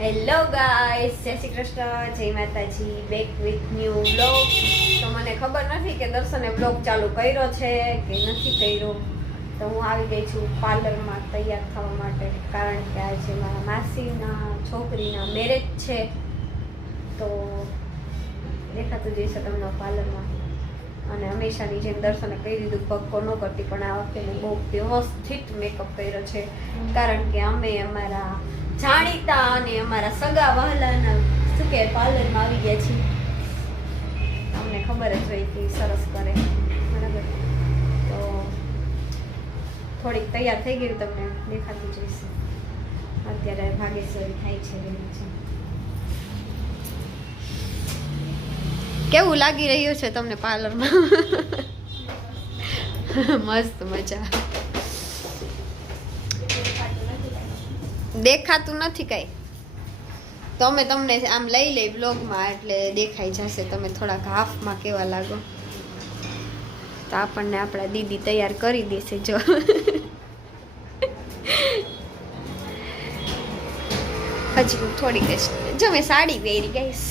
Hello guys જય શ્રી કૃષ્ણ. જય માતાજી. બેક વિથ ન્યૂ બ્લોગ તો મને ખબર નથી કે દર્શને બ્લોગ ચાલુ કર્યો છે કે નથી કર્યો. તો હું આવી ગઈ છું પાર્લરમાં તૈયાર થવા માટે. કારણ કે આજે મારા માસીના છોકરીના મેરેજ છે તો દેખાતું જઈશે તમને પાર્લરમાં. અને હંમેશાની જેમ દર્શને કહી દીધું પક્કો ન કરતી. પણ આ વખતે બહુ વ્યવસ્થિત મેકઅપ કર્યો છે. કારણ કે અમે અમારા જાણીતા અને અમારા સગા વહાલાના શું કે પાર્લરમાં આવી ગયા છીએ. અમને ખબર જ હોય કે સરસ કરે. બરાબર? તો થોડીક તૈયાર થઈ ગયું તમને દેખાતું જોઈશ અત્યારે ભાગેશ્વરી થાય છે. કેવું લાગી રહ્યું છે તમને પાર્લરમાં? મસ્ત મજા. દેખાતું નથી કઈ. તો અમે તમને આમ લઈ લઈ બ્લોગમાં એટલે દેખાઈ જશે. તમે થોડાક હાફમાં કેવા લાગો. તો આપણને આપણા દીદી તૈયાર કરી દેશે જો. હજી હું થોડીક જ મેં સાડી પહેરી ગઈશ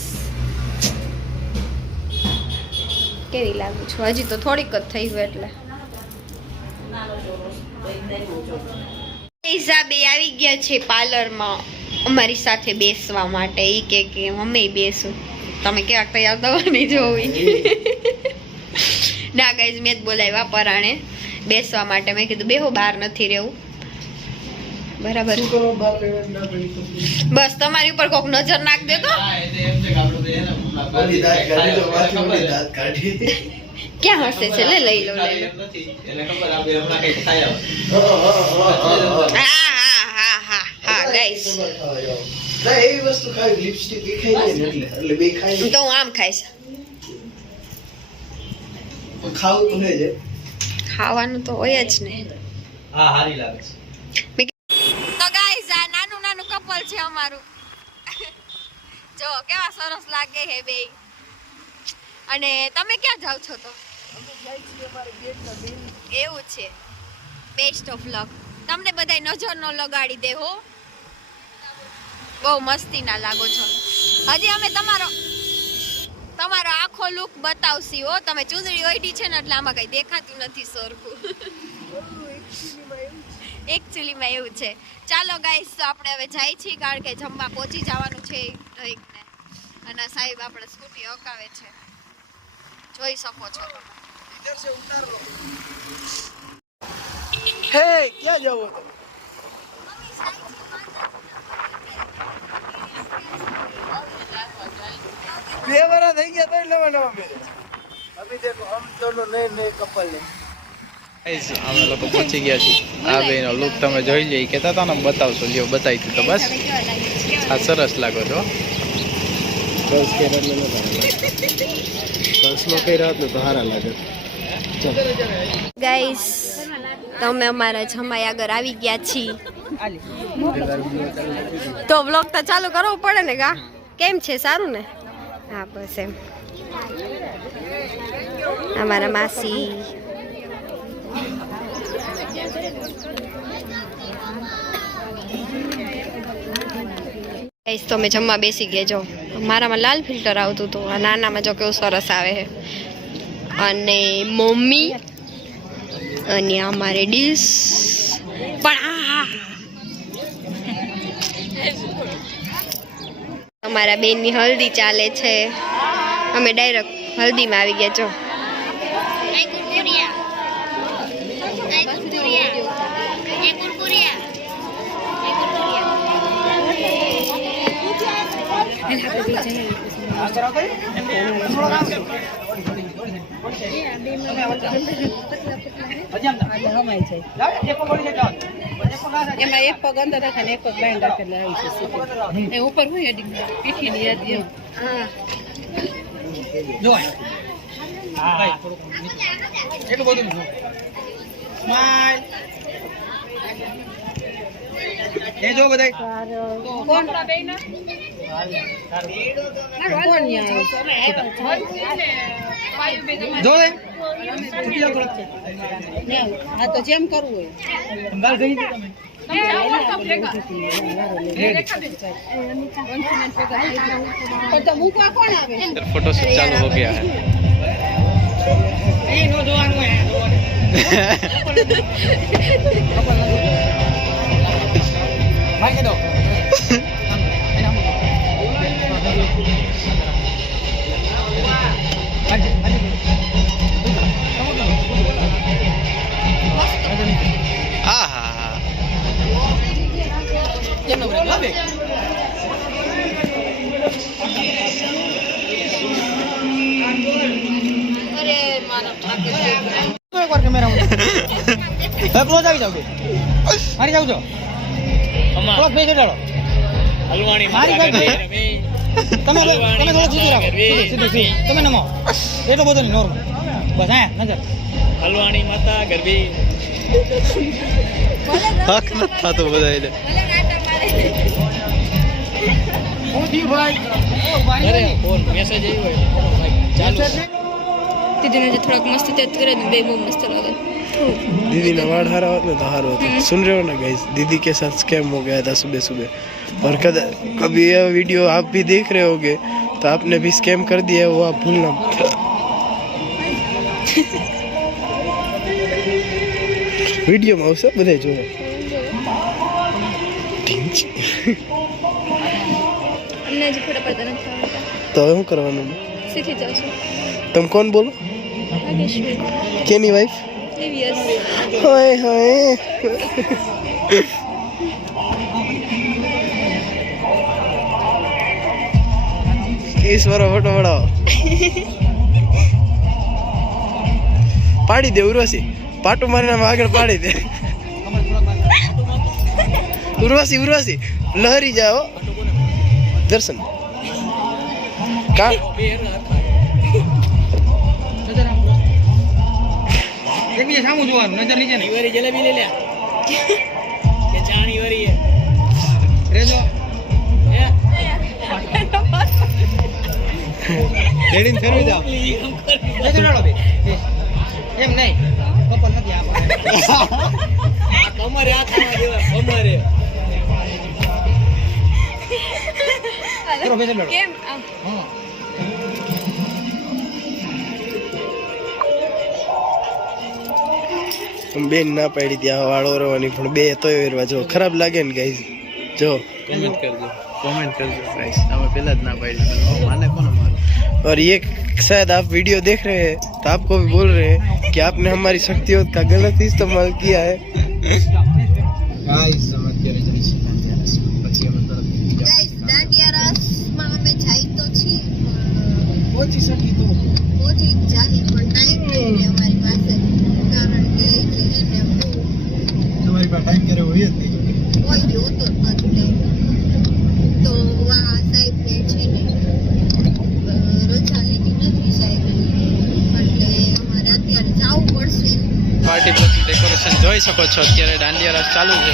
કેવી લાગુ છું? હજી તો થોડીક જ થઈ ગયું એટલે. હિસાબે આવી ગયા છે પાર્લરમાં. અમારી સાથે બેસવા માટે. એ કે કે મમ્મી બેસું. તમે કેવા તૈયાર થવાની જોવી ના ગાઈઝ મેં જ બોલાવ્યા પરાણે બેસવા માટે. મેં કીધું બેહો બહાર નથી રહેવું. બરાબર? બસ તમારી ઉપર કોક નજર નાખ દે તો. ઓલી દાંત ક્યાં હશે? છે, લે, લઈ લો લઈ લો. ખાવાનું તો હોય જ ને. તો ગાઈસ, આ નાનું નાનું કપલ છે અમારું. જો, કેવા સરસ લાગે હે બે અને તમે ક્યાં જાવ છો તો? એવું છે. બેસ્ટ ઓફ લક તમને બધાય નજર ન લગાડી દે હો. બહુ મસ્તી ના લાગો છો. હજી અમે તમારો તમારો આખો લુક બતાવશી હો. તમે ચૂંદડી ઓઈડી છે ને એટલે આમાં કઈ દેખાતું નથી સરખું. એકચ્યુઅલીમાં એવું છે. ચાલો ગાઈસ તો આપણે હવે જાય છીએ કારણ કે જમવા પહોંચી જવાનું છે ઢઈકને અને સાહેબ આપણે સ્કૂટી હકાવે છે. જોઈ શકો છો. તમે હે ક્યાં જાવ તમે? બે વરા થઈ ગયા તો નવા નવા મેરેજ અભી દેખો હમ દોનો નય નય કપલ ને અમે લોકો પહોંચી ગયા છીએ. આ બેનો લુક તમે જોઈ લો કેતા કહેતા હતા ને બતાવશો લ્યો બતાવી તો બસ. આ સરસ લાગો છો. દસ કેરેટ ને દસમાં કઈ રાત ને તો હારા લાગે ગાઈસ તમે અમારા જમાઈ આગળ આવી ગયા છીએ. તો વ્લોગ તો ચાલુ કરવો પડે ને કા કેમ છે? સારું ને? હા, બસ એમ. અમારા માસી. ગાઈસ તો જમવા બેસી ગયા જો. મારામાં લાલ ફિલ્ટર આવતું હતું આ નાનામાં જો કેવું સરસ આવે છે. અને મમ્મી અને અમારે ડીશ. પણ આ! અમારા બેનની હલ્દી ચાલે છે. અમે ડાયરેક્ટ હલ્દીમાં આવી ગયા, જો. એમાં એક પગ અંદર રાખે ને એક પગ બાય રાખે એટલે આવી છે ઉપર એ ઉપર પીઠી ની યાદી એમ હા કોણ કોણ ન્યાય ન્યાય. હા તો જેમ કરવું હોય. તો મૂકવા કોણ આવે ફોટો ચાલુ હો. ગયા માતા ગરબી બધા ચાલુ દીદીને જે થોડાક મસ્ત તેજ કરે ને બે બહુ મસ્ત લાગે दीदी ने वाड़ हरा होता तो हार होता सुन रहे हो ना गाइस दीदी के साथ स्कैम हो गया था सुबह सुबह और कद कभी यह वीडियो आप भी देख रहे होगे तो आपने भी स्कैम कर दिया है वो आप भूलना मत વિડીયોમાં આવશે બધા જોવે અમને હજી ફોટા પડતા નથી આવડતા તો હવે શું કરવાનું શીખી છું. તમે કોણ બોલો? કેની વાઈફ હાય હાય. ઈશ્વરો ફોટો પડાવો. પાડી દે ઉર્વશી. પાટું મારીને આગળ પાડી દે. ઉર્વશી ઉર્વશી. લહરી જાઓ. દર્શન. કા? આમ એકબીજા સામું જોવાનું નજર નીચે નહીં. ઈવારી જલેબી લઈ લે કે ચાણી વારી હે? રેજો ફેરવી બે. એમ નહીં. કપલ નથી આ કમરે કેમ? હા. બેન ના પાડી હતી આ વાળો રવાની પણ બે તો વેરવા જો ખરાબ લાગે ને ગાઈઝ જો કોમેન્ટ કરજો કોમેન્ટ કરજો ગાઈસ અમે પહેલા જ ના પાડી પણ માને કોને મારે और ये शायद आप वीडियो देख रहे हैं तो आपको भी बोल रहे हैं कि आपने हमारी शक्तियों का गलत इस्तेमाल किया है હોય જ નહીં કોઈ બી હોતો જ નથી ટાઈમ તો આ સાહેબને છે ને રજા લીધી નથી સાહેબ એટલે અમારે અત્યારે જવું પડશે પાર્ટી પ્લોટનું ડેકોરેશન જોઈ શકો છો. અત્યારે દાંડિયા રાસ ચાલુ છે.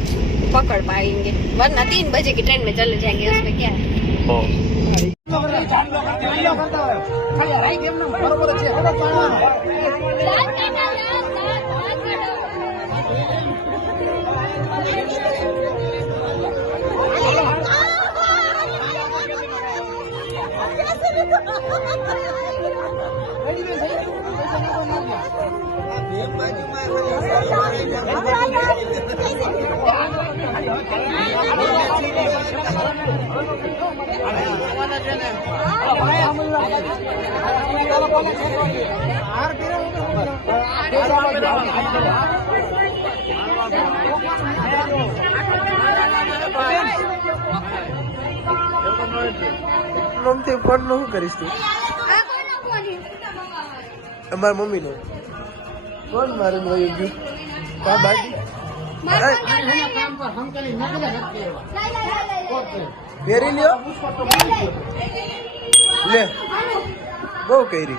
पकड़ पाएँगे वरना तीन बजे की ट्रेन में चले जाएँगे उसमें क्या है? બરોબર ફોનનું શું કરીશ તું? અમારા મમ્મી નો ફોન મારું વયું ગયું કા બાજી પહેરી લ્યો. લે, બહુ કરી.